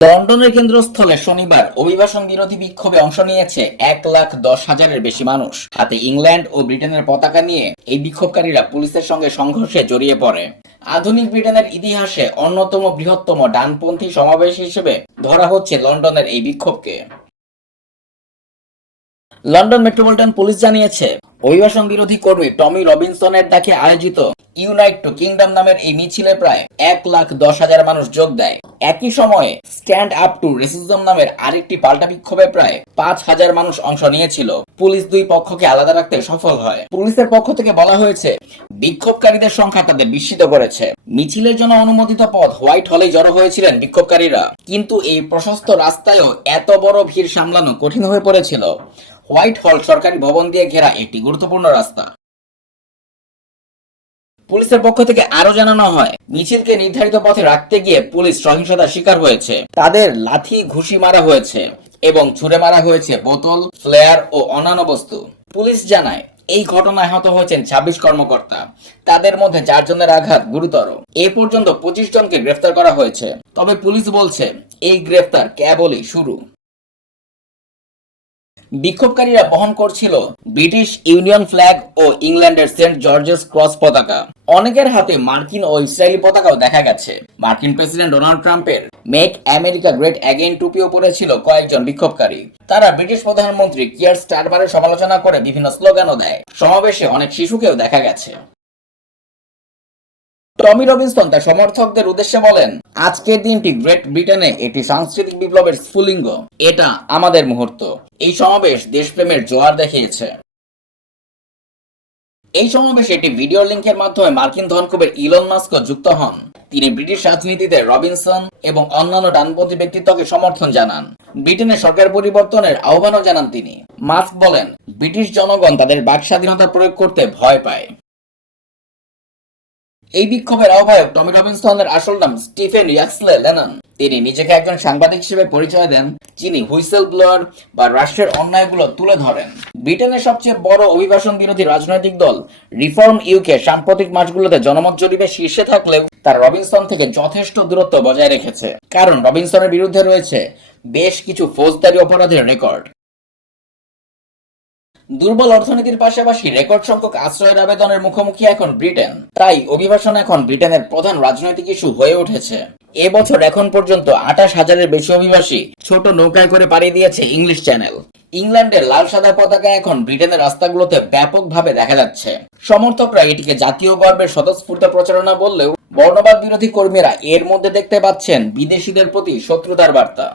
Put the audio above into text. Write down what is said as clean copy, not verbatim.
লন্ডনের কেন্দ্রস্থলে শনিবার অভিবাসন বিরোধী বিক্ষোভে অংশ নিয়েছে 1,10,000-এর বেশি মানুষ। হাতে ইংল্যান্ড ও ব্রিটেনের পতাকা নিয়ে এই বিক্ষোভকারীরা পুলিশের সঙ্গে সংঘর্ষে জড়িয়ে পড়ে। আধুনিক ব্রিটেনের ইতিহাসে অন্যতম বৃহত্তম ডানপন্থী সমাবেশ হিসেবে ধরা হচ্ছে লন্ডনের এই বিক্ষোভকে। লন্ডন মেট্রোপলিটন পুলিশ জানিয়েছে, অভিবাসন বিরোধী কর্মী টমি রবিনসনের ডাকে আয়োজিত ইউনাইট টু কিংডম নামের এই মিছিলে প্রায় 1,10,000 মানুষ যোগ দেয়। একই সময়ে স্ট্যান্ড আপ টু রেসিজম নামের আরেকটি পাল্টা বিক্ষোভে প্রায় 5,000 মানুষ অংশ নিয়েছিল। পুলিশ দুই পক্ষকে আলাদা রাখতে সফল হয়। পুলিশের পক্ষ থেকে বলা হয়েছে, বিক্ষোভকারীদের সংখ্যা তাদের বিস্মিত করেছে। মিছিলের জন্য অনুমোদিত পথ হোয়াইট হলে জড়ো হয়েছিলেন বিক্ষোভকারীরা, কিন্তু এই প্রশস্ত রাস্তায়ও এত বড় ভিড় সামলানো কঠিন হয়ে পড়েছিল। হোয়াইট হল সরকারি ভবন দিয়ে ঘেরা একটি গুরুত্বপূর্ণ রাস্তা। পুলিশের পক্ষ থেকে আরো জানানো হয়, মিছিলকে নির্ধারিত পথে রাখতে গিয়ে পুলিশ সহিংসতার শিকার হয়েছে। তাদের লাথি ঘুষি মারা হয়েছে এবং ছুড়ে মারা হয়েছে বোতল, ফ্লেয়ার ও অন্যান্য বস্তু। পুলিশ জানায়, এই ঘটনায় আহত হয়েছেন 26 কর্মকর্তা। তাদের মধ্যে 4 জনের আঘাত গুরুতর। এ পর্যন্ত 25 জনকে গ্রেফতার করা হয়েছে। তবে পুলিশ বলছে, এই গ্রেফতার কেবলই শুরু। বিক্ষোভকারীরা বহন করছিল ব্রিটিশ ইউনিয়ন ফ্ল্যাগ ও ইংল্যান্ডের সেন্ট জর্জেস ক্রস পতাকা। অনেকের হাতে মার্কিন ও ইসরায়েলি পতাকাও দেখা গেছে। মার্কিন প্রেসিডেন্ট ডোনাল্ড ট্রাম্পের মেক আমেরিকা গ্রেট অ্যাগেইন টুপিও পরেছিল কয়েকজন বিক্ষোভকারী। তারা ব্রিটিশ প্রধানমন্ত্রী কিয়ার স্টারমারের সমালোচনা করে বিভিন্ন স্লোগানও দেয়। সমাবেশে অনেক শিশুকেও দেখা গেছে। টমি রবিনসন তার সমর্থকদের উদ্দেশ্যে বলেন, আজকের দিনটি গ্রেট ব্রিটেনে একটি সাংস্কৃতিক বিপ্লবের স্ফুলিঙ্গ। এটা আমাদের মুহূর্ত। এই সমাবেশ দেশপ্রেমের জোয়ার দেখিয়েছে। এই সমাবেশে একটি ভিডিও লিঙ্কের মাধ্যমে মার্কিন ধনকুবের ইলন মাস্কও যুক্ত হন। তিনি ব্রিটিশ রাজনীতিতে রবিনসন এবং অন্যান্য ডানপন্থী ব্যক্তিত্বকে সমর্থন জানান। ব্রিটেনের সরকার পরিবর্তনের আহ্বানও জানান তিনি। মাস্ক বলেন, ব্রিটিশ জনগণ তাদের বাক স্বাধীনতা প্রয়োগ করতে ভয় পায়। এই বিক্ষোভের আহ্বায়ক টমি রবিনসনের আসল নাম স্টিফেন ইয়াক্সলে লেনন। তিনি নিজেকে একজন সাংবাদিক হিসেবে পরিচয় দেন, যিনি হুইসেল ব্লোয়ার বা রাষ্ট্রের অন্যায়গুলো তুলে ধরেন। ব্রিটেনের সবচেয়ে বড় অভিবাসন বিরোধী রাজনৈতিক দল রিফর্ম ইউকে সাম্প্রতিক মাসগুলোতে জনমত জরিপে শীর্ষে থাকলেও তার রবিনসন থেকে যথেষ্ট দূরত্ব বজায় রেখেছে, কারণ রবিনসনের বিরুদ্ধে রয়েছে বেশ কিছু ফৌজদারি অপরাধের রেকর্ড। দুর্বল অর্থনীতির পাশাপাশি রেকর্ড সংখ্যক আশ্রয়ের আবেদনের মুখোমুখি এখন ব্রিটেন। তাই অভিবাসন এখন ব্রিটেনের প্রধান রাজনৈতিক ইস্যু হয়ে উঠেছে। এবছর এখন পর্যন্ত 28,000-এর বেশি অভিবাসী ছোট নৌকায় করে পাড়ি দিয়েছে ইংলিশ চ্যানেল। ইংল্যান্ডের লাল সাদা পতাকা এখন ব্রিটেনের রাস্তাগুলোতে ব্যাপকভাবে দেখা যাচ্ছে। সমর্থকরা এটিকে জাতীয় গর্বের স্বতঃস্ফূর্ত প্রচারণা বললেও বর্ণবাদ বিরোধী কর্মীরা এর মধ্যে দেখতে পাচ্ছেন বিদেশিদের প্রতি শত্রুতার বার্তা।